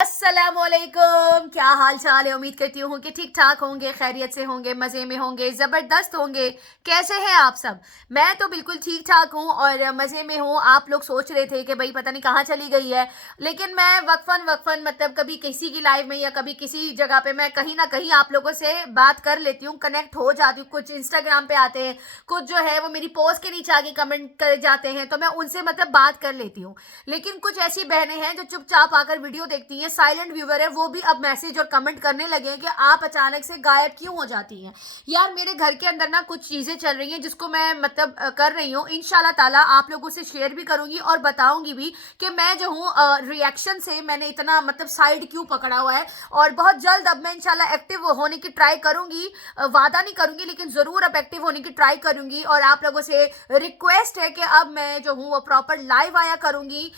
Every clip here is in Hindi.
अस्सलामुअलैकुम, क्या हाल चाल है। उम्मीद करती हूँ कि ठीक ठाक होंगे, खैरियत से होंगे, मज़े में होंगे, ज़बरदस्त होंगे। कैसे हैं आप सब? मैं तो बिल्कुल ठीक ठाक हूँ और मज़े में हूँ। आप लोग सोच रहे थे कि भाई पता नहीं कहाँ चली गई है, लेकिन मैं वक्फन वक्फन मतलब कभी किसी की लाइव में या कभी किसी जगह पे मैं कहीं ना कहीं आप लोगों से बात कर लेती हूँ, कनेक्ट हो जाती हूँ। कुछ इंस्टाग्राम पे आते हैं, कुछ जो है वो मेरी पोस्ट के नीचे आके कमेंट कर जाते हैं, तो मैं उनसे मतलब बात कर लेती हूँ। लेकिन कुछ ऐसी बहनें हैं जो चुपचाप आकर वीडियो देखती हैं, साइलेंट व्यूअर है, वो भी अब मैसेज और कमेंट करने लगे हैं कि आप अचानक से गायब क्यों हो जाती हैं। यार मेरे घर के अंदर ना कुछ चीज़ें चल रही हैं जिसको मैं मतलब कर रही हूँ। इंशाल्लाह ताला आप लोगों से शेयर भी करूंगी और बताऊंगी भी कि मैं जो हूँ रिएक्शन से मैंने इतना मतलब साइड क्यों पकड़ा हुआ है। और बहुत जल्द अब मैं इंशाल्लाह एक्टिव होने की ट्राई करूंगी। वादा नहीं करूंगी लेकिन ज़रूर अब एक्टिव होने की ट्राई करूंगी। और आप लोगों से रिक्वेस्ट है कि अब मैं जो हूँ वो प्रॉपर लाइव आया करूंगी।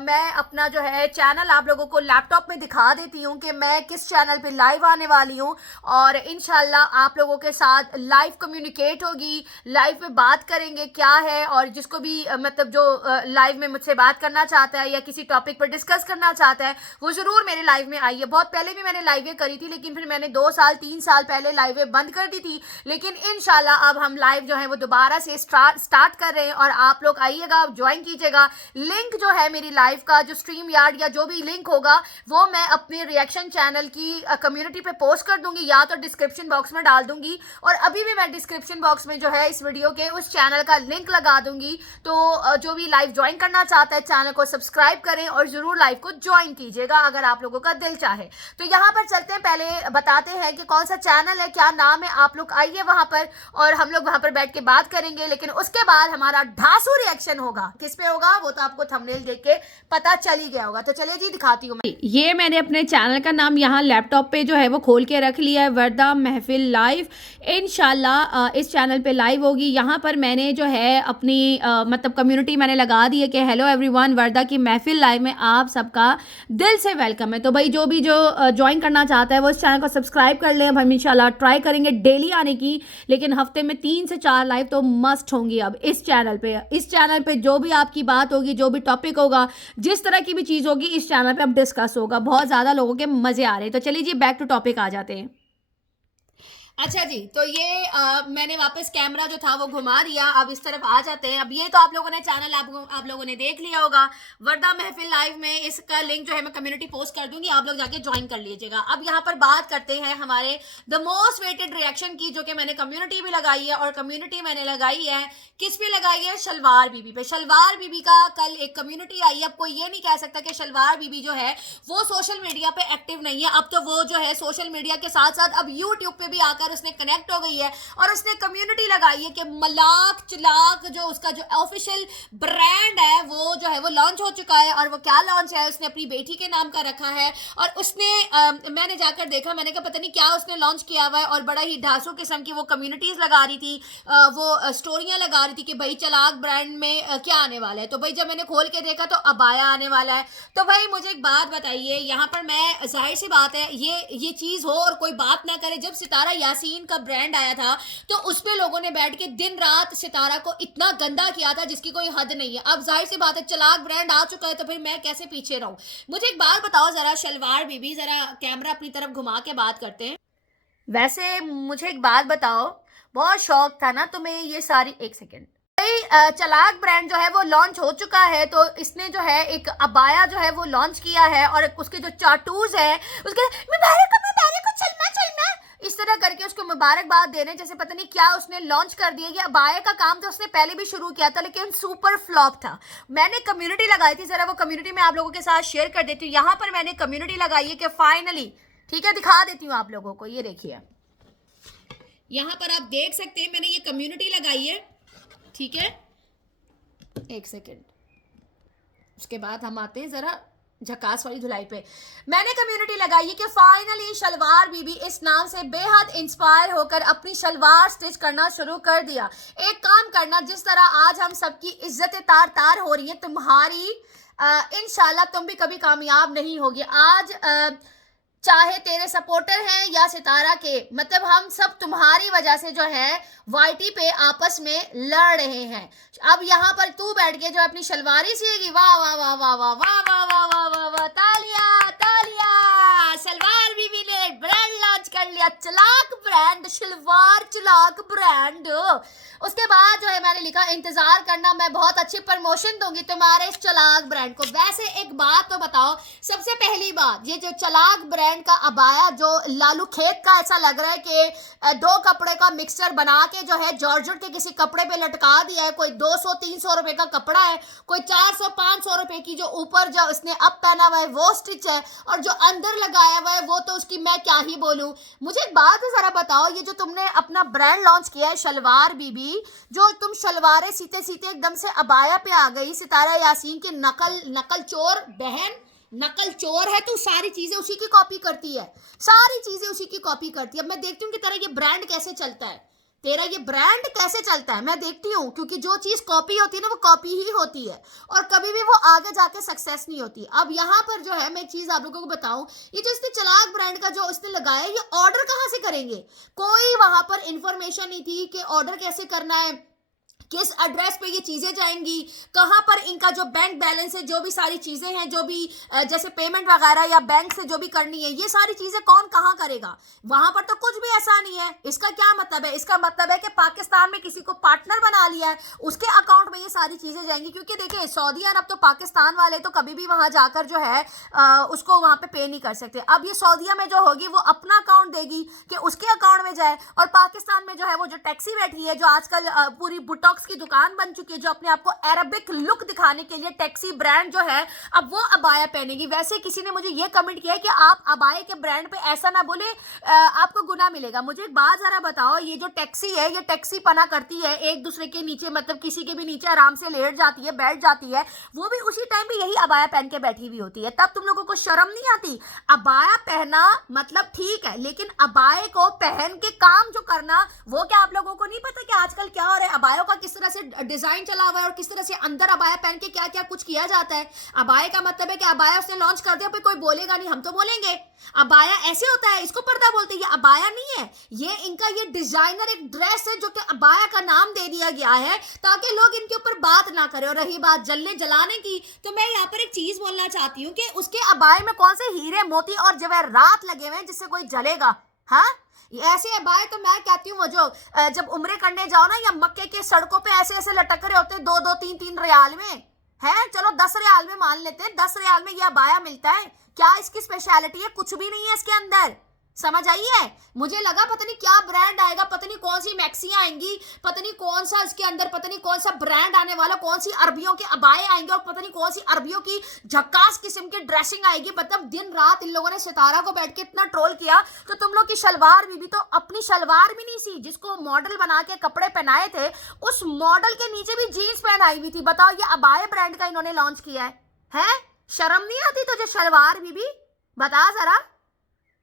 मैं अपना जो है चैनल आप लोगों को लैपटॉप में दिखा देती हूँ कि मैं किस चैनल पे लाइव आने वाली हूँ। और इंशाल्लाह आप लोगों के साथ लाइव कम्युनिकेट होगी, लाइव में बात करेंगे क्या है। और जिसको भी मतलब जो लाइव में मुझसे बात करना चाहता है या किसी टॉपिक पर डिस्कस करना चाहता है वो ज़रूर मेरे लाइव में आइए। बहुत पहले भी मैंने लाइवें करी थी लेकिन फिर मैंने 2 साल 3 साल पहले लाइवें बंद कर दी थी। लेकिन इंशाल्लाह अब हम लाइव जो है वो दोबारा से स्टार्ट कर रहे हैं और आप लोग आइएगा, ज्वाइन कीजिएगा। लिंक जो है मेरी लाइव का, जो स्ट्रीम यार्ड या जो भी लिंक होगा वो मैं अपने रिएक्शन चैनल की कम्युनिटी पे पोस्ट कर दूंगी या तो डिस्क्रिप्शन बॉक्स में डाल दूंगी। और अभी भी मैं डिस्क्रिप्शन बॉक्स में जो है इस वीडियो के उस चैनल का लिंक लगा दूंगी। तो जो भी लाइव ज्वाइन करना चाहता है चैनल को सब्सक्राइब करें और जरूर लाइव को ज्वाइन कीजिएगा अगर आप लोगों का दिल चाहे। तो यहाँ पर चलते हैं, पहले बताते हैं कि कौन सा चैनल है, क्या नाम है। आप लोग आइए वहां पर और हम लोग वहां पर बैठ के बात करेंगे। लेकिन उसके बाद हमारा ढासू रिएक्शन होगा। किस पे होगा वो तो आपको थंबनेल देख के पता चल ही गया होगा। तो चलिए जी दिखाती हूँ मैं। ये मैंने अपने चैनल का नाम यहाँ लैपटॉप पे जो है वो खोल के रख लिया है, वर्दा महफिल लाइव। इंशाल्लाह इस चैनल पे लाइव होगी। यहाँ पर मैंने जो है अपनी मतलब कम्युनिटी मैंने लगा दी है कि हेलो एवरीवन, वर्दा की महफिल लाइव में आप सबका दिल से वेलकम है। तो भाई जो भी जो ज्वाइन करना चाहता है वो इस चैनल को सब्सक्राइब कर लें। हम इंशाल्लाह ट्राई करेंगे डेली आने की, लेकिन हफ्ते में 3 से 4 लाइव तो मस्ट होंगी अब इस चैनल पे। इस चैनल पे जो भी आपकी बात होगी, जो भी टॉपिक होगा, जिस तरह की भी चीज़ होगी इस चैनल पे अब डिस्कस होगा। बहुत ज़्यादा लोगों के मज़े आ रहे हैं। तो चलिए जी बैक टू टॉपिक आ जाते हैं। अच्छा जी, तो ये मैंने वापस कैमरा जो था वो घुमा दिया। अब इस तरफ आ जाते हैं। अब ये तो आप लोगों ने चैनल आप लोगों ने देख लिया होगा, वर्दा महफिल लाइव में। इसका लिंक जो है मैं कम्युनिटी पोस्ट कर दूंगी, आप लोग जाके ज्वाइन कर लीजिएगा। अब यहाँ पर बात करते हैं हमारे द मोस्ट वेटेड रिएक्शन की, जो कि मैंने कम्युनिटी भी लगाई है। और कम्युनिटी मैंने लगाई है किस पे लगाई है? शलवार बीबी पे। शलवार बीबी का कल एक कम्युनिटी आई है। अब कोई ये नहीं कह सकता कि शलवार बीबी जो है वो सोशल मीडिया पे एक्टिव नहीं है। अब तो वो जो है सोशल मीडिया के साथ साथ अब यूट्यूब पे भी आकर उसने कनेक्ट हो गई है और उसने कम्युनिटी लगाई है कि मलाक चलाक जो उसका जो ऑफिशियल ब्रांड है वो जो है वो लॉन्च हो चुका है। और वो क्या लॉन्च है, उसने अपनी बेटी के नाम का रखा है। और उसने मैंने जाकर देखा, मैंने कहा पता नहीं क्या उसने लॉन्च किया हुआ है। और बड़ा ही ढासू किस्म की वो कम्युनिटीज लगा रही थी, वो स्टोरियां लगा रही थी कि भाई चलाक ब्रांड में क्या आने वाला है। तो भाई जब मैंने खोल के देखा तो अबाया आने वाला है। तो भाई मुझे एक बात बताइए, यहाँ पर मैं जाहिर सी बात है ये चीज़ हो और कोई बात ना करे। जब सितारा यासीन का ब्रांड आया था तो उस पे लोगों ने बैठ के दिन रात सितारा को इतना गंदा किया था जिसकी कोई हद नहीं है। अब जाहिर सी बात है चलाक ब्रांड आ चुका है तो फिर मैं कैसे पीछे रहूं। मुझे एक बात बताओ जरा, शलवार बीबी, जरा कैमरा अपनी तरफ घुमा के बात करते हैं। वैसे मुझे एक बात बताओ, बहुत शौक था ना तुम्हें ये सारी, एक सेकेंड। चलाक ब्रांड जो है वो लॉन्च हो चुका है। तो इसने जो है एक अबाया जो है वो लॉन्च किया है और उसके जो चाटूज है उसके मुबारक को चलना चलना इस तरह करके उसको मुबारकबाद दे रहे हैं जैसे पता नहीं क्या उसने लॉन्च कर दिया। ये अबाया का काम तो उसने पहले भी शुरू किया था लेकिन सुपर फ्लॉप था। मैंने कम्युनिटी लगाई थी, जरा वो कम्युनिटी में आप लोगों के साथ शेयर कर देती हूँ। यहाँ पर मैंने कम्युनिटी लगाई है कि फाइनली, ठीक है दिखा देती हूँ आप लोगों को। ये देखिए यहाँ पर आप देख सकते हैं मैंने ये कम्युनिटी लगाई है, ठीक है। एक सेकेंड, उसके बाद हम आते हैं जरा झकास वाली धुलाई पे। मैंने कम्युनिटी लगाई है कि फाइनली शलवार बीबी इस नाम से बेहद इंस्पायर होकर अपनी शलवार स्टिच करना शुरू कर दिया। एक काम करना, जिस तरह आज हम सबकी इज्जतें तार तार हो रही है तुम्हारी, इंशाल्लाह तुम भी कभी कामयाब नहीं होगी। आज चाहे तेरे सपोर्टर हैं या सितारा के, मतलब हम सब तुम्हारी वजह से जो है वाईटी पे आपस में लड़ रहे हैं। अब यहाँ पर तू बैठ के जो अपनी शलवारी सिएगी, वाह वाह वाह वाह वाह वाह वाह वाह वाह वाह वाह, तालिया तालिया, सलवार बीबी ने ब्रांड लॉन्च कर लिया, चलाक ब्रांड, शलवार चलाक ब्रांड। उसके बाद जो है मैंने लिखा इंतजार करना, मैं बहुत अच्छी प्रमोशन दूंगी तुम्हारे इस चलाक ब्रांड को। वैसे एक बात तो बताओ, सबसे पहली बात, ये जो चलाक ब्रांड का अबाया जो लालू खेत का ऐसा लग रहा है कि दो कपड़े का मिक्सचर बना के जो है जॉर्जेट के किसी कपड़े पे लटका दिया है। कोई 200-300 रुपए का कपड़ा है, कोई 400-500 रुपए की जो ऊपर जो उसने अब पहना हुआ है वो स्टिच है, और जो अंदर लगाया हुआ है वो तो उसकी मैं क्या ही बोलूं। मुझे एक बात जरा बताओ, ये जो तुमने अपना ब्रांड लॉन्च किया है शलवार बीबी, जो तुम शलवारें सीते सीते एकदम से अबाया पे आ गई, सितारा यासीन की नकल चोर बहन, नकल चोर है तू, सारी चीजें उसी की कॉपी करती है, सारी चीजें उसी की कॉपी करती है। अब मैं देखती हूँ कि तेरा ये ब्रांड कैसे चलता है, तेरा ये ब्रांड कैसे चलता है, मैं देखती हूँ, क्योंकि जो चीज कॉपी होती है ना वो कॉपी ही होती है, और कभी भी वो आगे जाके सक्सेस नहीं होती। अब यहाँ पर जो है मैं चीज आप लोगों को बताऊं, ये जो इसने चलाक ब्रांड का जो इसने लगाया, ये ऑर्डर कहाँ से करेंगे, कोई वहां पर इंफॉर्मेशन नहीं थी कि ऑर्डर कैसे करना है, किस एड्रेस पे ये चीजें जाएंगी, कहाँ पर इनका जो बैंक बैलेंस है, जो भी सारी चीजें हैं, जो भी जैसे पेमेंट वगैरह या बैंक से जो भी करनी है, ये सारी चीजें कौन कहाँ करेगा, वहां पर तो कुछ भी ऐसा नहीं है। इसका क्या मतलब है, इसका मतलब है कि पाकिस्तान में किसी को पार्टनर बना लिया है, उसके अकाउंट में ये सारी चीजें जाएंगी। क्योंकि देखिए सऊदी अरब तो पाकिस्तान वाले तो कभी भी वहां जाकर जो है उसको वहां पे नहीं कर सकते। अब ये सऊदीया में जो होगी वो अपना अकाउंट देगी कि उसके अकाउंट में जाए, और पाकिस्तान में जो है वो जो टैक्सी बैठी है, जो आजकल पूरी बुटॉक्स की दुकान बन चुकी है, जो अपने आप को अरबिक लुक दिखाने के लिए टैक्सी ब्रांड जो है अब वो अबाया पहनेगी। वैसे किसी ने मुझे ये कमेंट किया है कि आप अबाया के ब्रांड पे ऐसा ना बोले, आपको गुनाह मिलेगा। मुझे एक बात जरा बताओ, ये जो टैक्सी है ये टैक्सी पना करती है एक दूसरे के नीचे, मतलब किसी के भी नीचे आराम से लेट जाती है, बैठ जाती है, वो भी उसी टाइम पे यही अबाया पहन के बैठी हुई होती है, तब तुम लोगों को शर्म नहीं आती। अबाया पहना मतलब ठीक है, लेकिन अबाए को पहन के काम जो करना, वो क्या आप लोगों को नहीं पता कि आजकल क्या हो रहा है, अबायों का किस तरह से डिजाइन चला हुआ है और किस तरह से अंदर अबाया पहन के क्या क्या कुछ किया जाता है। अबाया का मतलब है कि अबाया उसने लॉन्च कर दिया, फिर कोई बोलेगा नहीं, हम तो बोलेंगे। अबाया ऐसे होता है, इसको पर्दा बोलते हैं, ये अबाया नहीं है, ये इनका ये डिजाइनर एक ड्रेस है जो कि अबाया का नाम दे दिया गया है ताकि लोग इनके ऊपर बात ना करें। और रही बात जलने जलाने की, तो मैं यहाँ पर एक चीज बोलना चाहती हूँ कि उसके अबाए में कौन से हीरे मोती और जवाहरात लगे हुए हैं जिससे कोई जलेगा। हाँ, ऐसे अबाए तो मैं कहती हूँ वो जो जब उम्रे करने जाओ ना, या मक्के के सड़कों पे ऐसे ऐसे लटक रहे होते हैं 2-2 3-3 रियाल में, है चलो 10 रियाल में मान लेते हैं, 10 रियाल में ये अबाया मिलता है, क्या इसकी स्पेशलिटी है, कुछ भी नहीं है इसके अंदर, समझ आई है। मुझे लगा पता नहीं क्या ब्रांड आएगा, पता नहीं कौन सी मैक्सियां आएंगी, पता नहीं कौन सा इसके अंदर, पता नहीं कौन सा ब्रांड आने वाला, कौन सी अरबियों के अबाए आएंगे, और पता नहीं कौन सी अरबियों की झक्कास किस्म की ड्रेसिंग आएगी। मतलब दिन रात इन लोगों ने सितारा को बैठ के इतना ट्रोल किया, तो तुम लोग की शलवार बीबी तो अपनी शलवार भी नहीं सी, जिसको मॉडल बना के कपड़े पहनाए थे उस मॉडल के नीचे भी जीन्स पहनाई हुई थी। बताओ, ये अबाए ब्रांड का इन्होंने लॉन्च किया है? शर्म नहीं आती तुझे शलवार बीबी? बता जरा,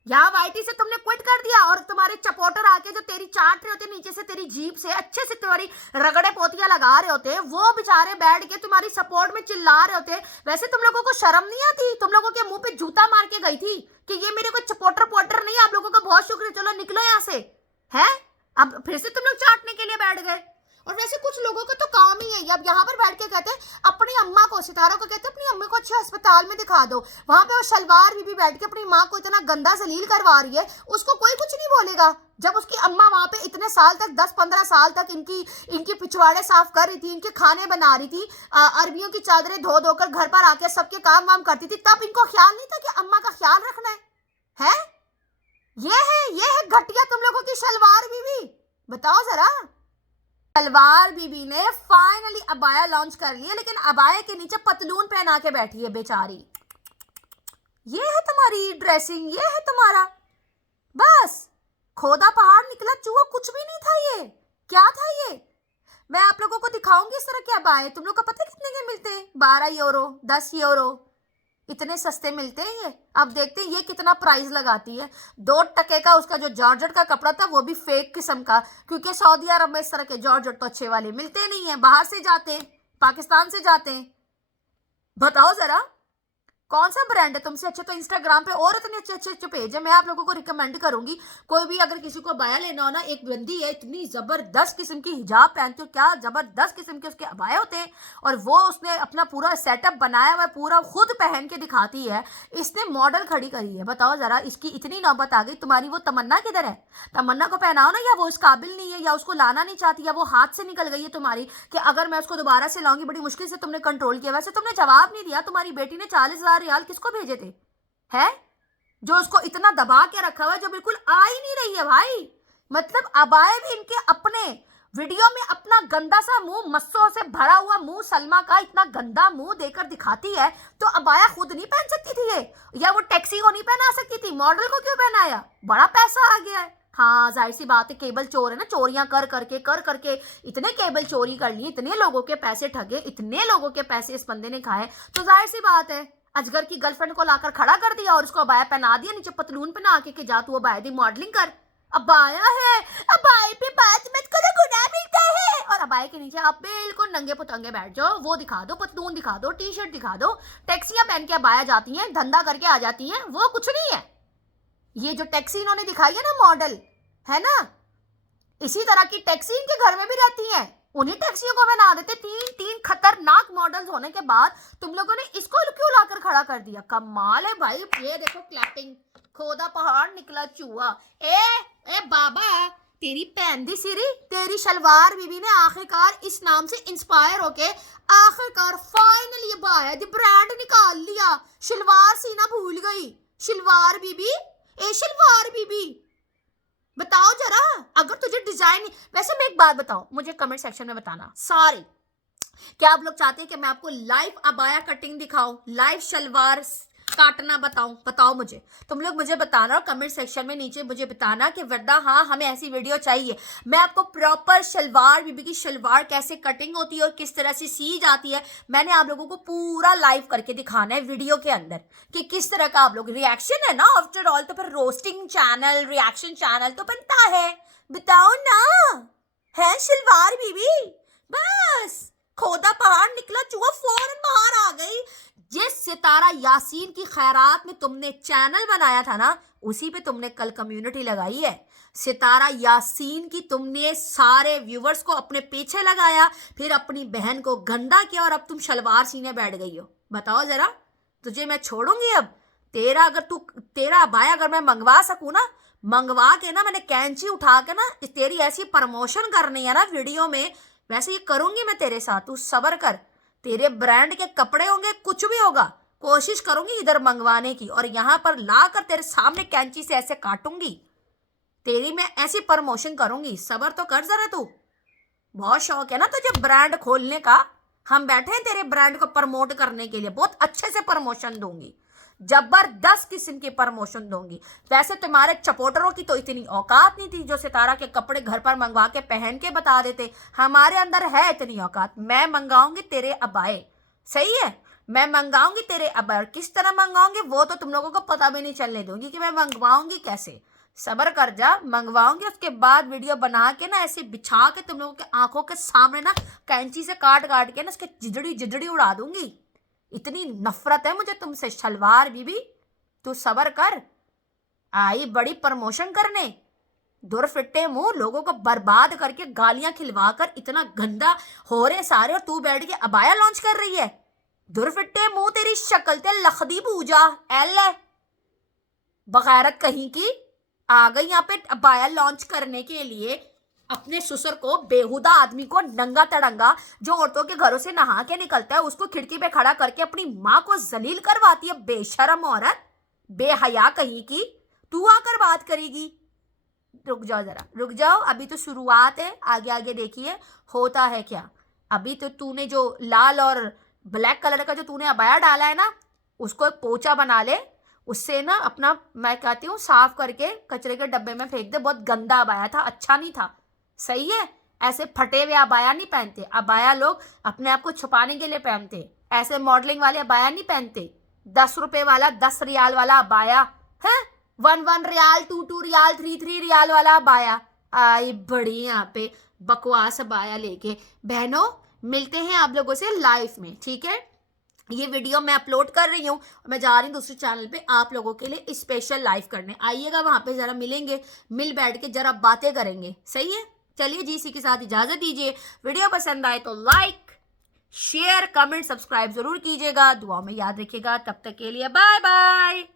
यहाँ वाईटी से तुमने क्विट कर दिया, और तुम्हारे चपोटर आके जो तेरी चाट रहे होते नीचे से, तेरी जीभ से अच्छे से तुम्हारी रगड़े पोतियां लगा रहे होते, वो बेचारे बैठ के तुम्हारी सपोर्ट में चिल्ला रहे होते। वैसे तुम लोगों को शर्म नहीं आती? तुम लोगों के मुंह पे जूता मार के गई थी कि ये मेरे को चपोटर पोटर नहीं, आप लोगों का बहुत शुक्रिया, चलो निकलो यहाँ से। है अब फिर से तुम लोग चाटने के लिए बैठ गए। और वैसे कुछ लोगों का तो काम ही है, अब यहाँ पर बैठ के कहते हैं अपनी अम्मा को, सितारा को कहते हैं अपनी अम्मा को अच्छे अस्पताल में दिखा दो, वहां पे वो शलवार भी बैठ के अपनी माँ को इतना गंदा जलील करवा रही है, उसको कोई कुछ नहीं बोलेगा। जब उसकी अम्मा वहां पे इतने साल तक 10-15 साल तक इनकी पिछवाड़े साफ कर रही थी, इनके खाने बना रही थी, अरबियों की चादरें धो धोकर घर पर आके सबके काम वाम करती थी, तब इनको ख्याल नहीं था कि अम्मा का ख्याल रखना है? ये है घटिया तुम लोगों की शलवार बीबी। बताओ जरा, सलवार बीबी ने फाइनली अबाया लॉन्च कर लिया, लेकिन अबाया के नीचे पतलून पहना के बैठी है बेचारी। ये है तुम्हारी ड्रेसिंग, ये है तुम्हारा, बस खोदा पहाड़ निकला चूहा, कुछ भी नहीं था। ये क्या था? ये मैं आप लोगों को दिखाऊंगी इस तरह के अबाए। तुम लोग को पता है कितने के मिलते हैं? 12 यूरो, 10 यूरो, इतने सस्ते मिलते हैं ये। अब देखते हैं ये कितना प्राइस लगाती है। 2 टके का उसका जो जॉर्जेट का कपड़ा था वो भी फेक किस्म का, क्योंकि सऊदी अरब में इस तरह के जॉर्जेट तो अच्छे वाले मिलते नहीं है, बाहर से जाते हैं, पाकिस्तान से जाते हैं। बताओ जरा, कौन सा ब्रांड है तुमसे अच्छे? तो इंस्टाग्राम पे और इतने अच्छे अच्छे अच्छे पेज है, मैं आप लोगों को रिकमेंड करूंगी। कोई भी अगर किसी को अबाया लेना हो ना, एक बंदी है इतनी जबरदस्त किस्म की हिजाब पहनती हो, क्या जबरदस्त किस्म के उसके अबाया होते हैं, और वो उसने अपना पूरा सेटअप बनाया हुआ है, पूरा खुद पहन के दिखाती है। इसने मॉडल खड़ी करी है। बताओ जरा, इसकी इतनी नौबत आ गई। तुम्हारी वो तमन्ना किधर है? तमन्ना को पहनाओ ना, या वो इस काबिल नहीं है, या उसको लाना नहीं चाहती, या वो हाथ से निकल गई है तुम्हारी, कि अगर मैं उसको दोबारा से लाऊंगी बड़ी मुश्किल से तुमने कंट्रोल किया। वैसे तुमने जवाब नहीं दिया, तुम्हारी बेटी ने 40,000 रियाल किसको भेजे थे? है जो उसको इतना दबा के रखा हुआ है, जो बिल्कुल आ ही नहीं रही है भाई। मतलब अबाए भी इनके अपने, वीडियो में अपना गंदा सा मुंह, मस्सों से भरा हुआ मुंह, सलमा का इतना गंदा मुंह देकर दिखाती है, तो अबाया खुद नहीं पहन सकती थी ये? या वो टैक्सी को नहीं पहना सकती थी? मॉडल को क्यों पहनाया? बड़ा पैसा आ गया है। हाँ, जाहिर सी बात है, केबल चोर है ना, चोरियां कर करके इतने केबल चोरी कर लिए, इतने लोगों के पैसे ठगे, इतने लोगों के पैसे इस बंदे ने खाए, तो जाहिर सी बात है अजगर की गर्लफ्रेंड को लाकर खड़ा कर दिया और उसको अबाया पहना दिया, नीचे पतलून पहना के जा तू अबाया दी मॉडलिंग कर। अबाया है, अबाए पे बात मत करो, गुनाह मिलता है। और अबाए के नीचे आप बिल्कुल नंगे पुतंगे बैठ जाओ, वो दिखा दो, पतलून दिखा दो, टी शर्ट दिखा दो। टैक्सियां पहन के अबाया जाती हैं, धंधा करके आ जाती हैं, वो कुछ नहीं है। ये जो टैक्सी इन्होंने दिखाई है ना मॉडल, है ना, इसी तरह की टैक्सी इनके घर में भी रहती है, उन्हीं टैक्सियों को बना देते। तीन तीन खतरनाक मॉडल्स होने के बाद तुम लोगों ने इसको क्यों लाकर खड़ा कर दिया? कमाल है भाई। ये देखो क्लैपिंग, खोदा पहाड़ निकला चूहा। ए बाबा, तेरी भैन दी सिरी, तेरी शलवार बीबी ने आखिरकार इस नाम से इंस्पायर होके आखिरकार फाइनली अबाया दी ब्रांड निकाल लिया। शलवार सीना भूल गई। शलवार बीबी, ए शलवार बीबी, बताओ जरा, अगर तुझे डिजाइन, वैसे मैं एक बात बताओ, मुझे कमेंट सेक्शन में बताना सारे, क्या आप लोग चाहते हैं कि मैं आपको लाइव अबाया कटिंग दिखाऊं, लाइव शलवार काटना बताऊं? बताओ मुझे, तुम लोग मुझे बताना और कमेंट सेक्शन में नीचे मुझे बताना कि वरदा हाँ हमें ऐसी वीडियो चाहिए। मैं आपको प्रॉपर शलवार, बीबी की शलवार कैसे कटिंग होती है और किस तरह से सी जाती है, मैंने आप लोगों को पूरा लाइव करके दिखाना है वीडियो के अंदर, कि किस तरह का आप लोग रिएक्शन है ना, आफ्टर ऑल तो फिर रोस्टिंग चैनल, रिएक्शन चैनल तो बनता है। बताओ ना, है शलवार बीबी, बस खोदा पहाड़ निकला चूहा, फौरन बाहर आ गई। जिस सितारा यासीन की खैरात में तुमने चैनल बनाया था ना, उसी पे तुमने कल कम्युनिटी लगाई है। सितारा यासीन की तुमने सारे व्यूवर्स को अपने पीछे लगाया, फिर अपनी बहन को गंदा किया, और अब तुम शलवार सीने बैठ गई हो। बताओ जरा, तुझे मैं छोड़ूंगी अब? तेरा अबाया अगर मैं मंगवा सकूं ना, मंगवा के ना, मैंने कैंची उठा के ना तेरी ऐसी प्रमोशन करनी है ना वीडियो में, वैसे ये करूंगी मैं तेरे साथ। तू सबर कर, तेरे ब्रांड के कपड़े होंगे, कुछ भी होगा, कोशिश करूंगी इधर मंगवाने की, और यहां पर लाकर तेरे सामने कैंची से ऐसे काटूंगी, तेरी मैं ऐसी प्रमोशन करूंगी। सबर तो कर जरा तू, बहुत शौक है ना तुझे ब्रांड खोलने का। हम बैठे हैं तेरे ब्रांड को प्रमोट करने के लिए, बहुत अच्छे से प्रमोशन दूंगी, जबरदस्त किस्म की प्रमोशन दूंगी। वैसे तुम्हारे चपोटरों की तो इतनी औकात नहीं थी जो सितारा के कपड़े घर पर मंगवा के पहन के बता देते। हमारे अंदर है इतनी औकात। मैं मंगाऊंगी तेरे अबाए, सही है, मैं मंगाऊंगी तेरे अबाए, और किस तरह मंगाऊंगी वो तो तुम लोगों को पता भी नहीं चलने दूंगी कि मैं मंगवाऊंगी कैसे। सबर कर जा, मंगवाऊंगी, उसके बाद वीडियो बना के ना ऐसे बिछा के तुम लोगों के आंखों के सामने ना कैंची से काट काट के ना उसके जिजड़ी उड़ा दूंगी। इतनी नफरत है मुझे तुमसे शलवार बीबी, तू सबर कर। आई बड़ी प्रमोशन करने, दुरफिट्टे मुंह, लोगों को बर्बाद करके गालियां खिलवा कर इतना गंदा हो रहे सारे, और तू बैठ के अबाया लॉन्च कर रही है। दुरफिट्टे मुंह, तेरी शक्ल ते लखदी पूजा एल है, बगैरत कहीं की, आ गई यहाँ पे अबाया लॉन्च करने के लिए। अपने ससुर को, बेहुदा आदमी को, नंगा तड़ंगा जो औरतों के घरों से नहा के निकलता है, उसको खिड़की पे खड़ा करके अपनी माँ को जलील करवाती है। बेशरम औरत, बेहया कहीं की, तू आकर बात करेगी? रुक जाओ जरा, रुक जाओ, अभी तो शुरुआत है, आगे आगे देखिए होता है क्या। अभी तो तूने जो लाल और ब्लैक कलर का जो तूने अबाया डाला है ना, उसको एक पोचा बना ले, उससे ना अपना, मैं कहती हूँ, साफ करके कचरे के डब्बे में फेंक दे। बहुत गंदा अबाया था, अच्छा नहीं था, सही है। ऐसे फटे हुए अबाया नहीं पहनते। अबाया लोग अपने आप को छुपाने के लिए पहनते, ऐसे मॉडलिंग वाले अबाया नहीं पहनते। 10 रुपए वाला, 10 रियाल वाला अबाया है, 1 रियाल, 2 रियाल, 3 रियाल वाला अबाया। आई बड़ी यहाँ पे बकवास अबाया लेके। बहनों, मिलते हैं आप लोगों से लाइफ में, ठीक है? ये वीडियो मैं अपलोड कर रही हूँ, मैं जा रही हूँ दूसरे चैनल पे आप लोगों के लिए स्पेशल लाइव करने। आइएगा वहाँ पे, ज़रा मिलेंगे, मिल बैठ के ज़रा बातें करेंगे, सही है? चलिए जी, इसी के साथ इजाज़त दीजिए। वीडियो पसंद आए तो लाइक, शेयर, कमेंट, सब्सक्राइब ज़रूर कीजिएगा। दुआ में याद रखिएगा। तब तक के लिए बाय बाय।